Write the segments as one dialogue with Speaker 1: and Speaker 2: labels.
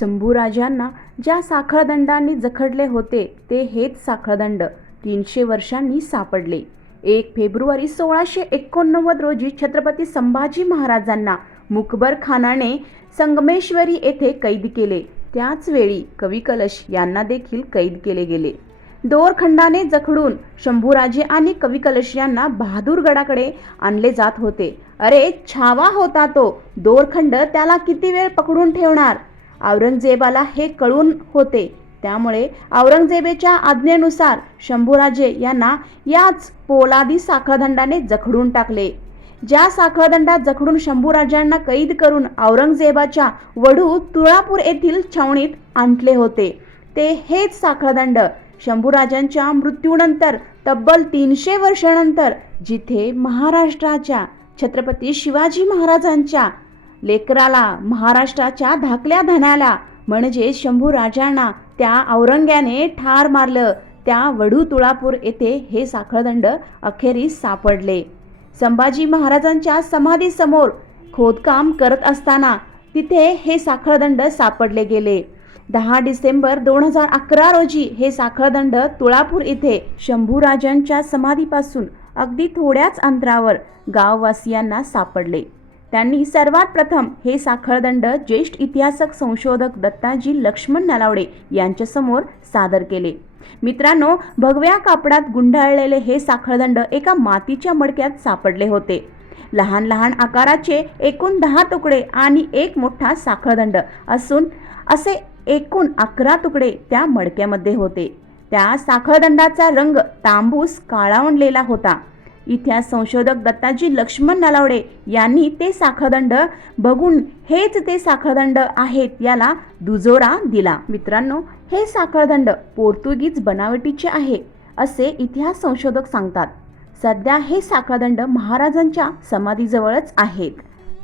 Speaker 1: शंभूराजांना ज्या साखळदंडांनी जखडले होते ते हेच साखळदंड. तीनशे वर्षांनी सापडले. एक फेब्रुवारी सोळाशे एकोणनव्वद रोजी छत्रपती संभाजी महाराजांना मुकबर खानाने संगमेश्वरी येथे कैद केले. त्याच वेळी कवी कलश यांना देखील कैद केले गेले. दोरखंडाने जखडून शंभूराजे आणि कवी कलश यांना बहादूरगडाकडे आणले जात होते. अरे छावा होता तो. दोरखंड त्याला किती वेळ पकडून ठेवणार? औरंगजेबाला हे कळून होते. त्यामुळे औरंगजेबाच्या आज्ञेनुसार शंभूराजे यांना याच पोलादी साखळदंडाने जखडून टाकले. ज्या साखळदंडात जखडून शंभूराजांना कैद करून औरंगजेबाच्या वडू तुळापूर येथील छावणीत आणले होते. ते हेच साखळदंड. शंभूराजांच्या मृत्यूनंतर तब्बल तीनशे वर्षानंतर जिथे महाराष्ट्राच्या छत्रपती शिवाजी महाराजांच्या लेकराला महाराष्ट्राच्या धाकल्या धनाला म्हणजे शंभूराजांना त्या औरंग्याने ठार मारलं. त्या वडू तुळापूर येथे हे साखळदंड अखेरीस सापडले. संभाजी महाराजांच्या समाधीसमोर खोदकाम करत असताना तिथे हे साखळदंड सापडले गेले. दहा डिसेंबर दोन हजार अकरा रोजी हे साखळदंड तुळापूर इथे शंभूराजांच्या समाधीपासून अगदी थोड्याच अंतरावर गाववासियांना सापडले. त्यांनी सर्वात प्रथम हे साखळदंड ज्येष्ठ इतिहासक संशोधक दत्ताजी लक्ष्मण नलावडे यांच्यासमोर सादर केले. मित्रांनो भगव्या कापडात गुंडाळलेले हे साखळदंड एका मातीच्या मडक्यात सापडले होते. लहान लहान आकाराचे एकूण दहा तुकडे आणि एक मोठा साखळदंड असून असे एकूण अकरा तुकडे त्या मडक्यामध्ये होते. त्या साखळदंडाचा रंग तांबूस काळावणलेला होता. इतिहास संशोधक दत्ताजी लक्ष्मण नलावडे यांनी ते साखळदंड बघून हेच ते साखळदंड आहेत याला दुजोरा दिला. मित्रांनो हे साखळदंड पोर्तुगीज बनावटीचे आहे असे इतिहास संशोधक सांगतात. सध्या हे साखळदंड महाराजांच्या समाधीजवळच आहेत.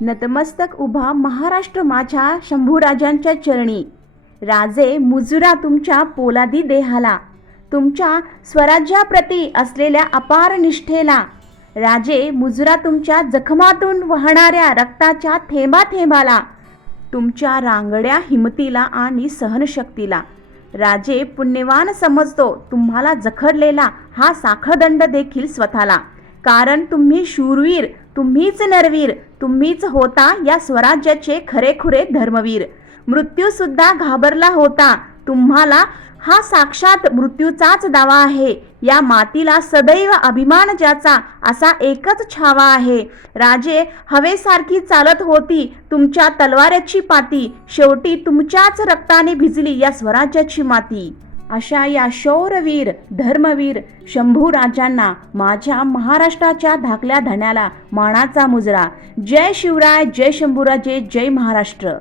Speaker 1: नतमस्तक उभा महाराष्ट्र माझ्या शंभूराजांच्या चरणी. राजे मुजुरा तुमच्या पोलादी देहाला. तुमच्या स्वराज्याप्रती असलेल्या अपार निष्ठेला. राजे मुजरा तुमच्या जखमातून वाहणाऱ्या रक्ताच्या थेंबा थेंबाला तुमच्या रांगड्या हिमतीला आणि सहनशक्तीला. राजे पुण्यवान समजतो तुम्हाला जखडलेला हा साखरदंड देखील स्वतःला. कारण तुम्ही शूरवीर तुम्हीच नरवीर तुम्हीच होता या स्वराज्याचे खरेखुरे धर्मवीर. मृत्यूसुद्धा घाबरला होता तुम्हाला हा साक्षात मृत्यूचाच दावा आहे. या मातीला सदैव अभिमान ज्याचा असा एकच छावा आहे. राजे हवेसारखी चालत होती तुमच्या तलवाऱ्याची पाती शेवटी तुमच्याच रक्ताने भिजली या स्वराज्याची माती. अशा या शौरवीर धर्मवीर शंभू राजांना माझ्या महाराष्ट्राच्या धाकल्या धण्याला मानाचा मुजरा. जय शिवराय जय शंभूराजे जय महाराष्ट्र.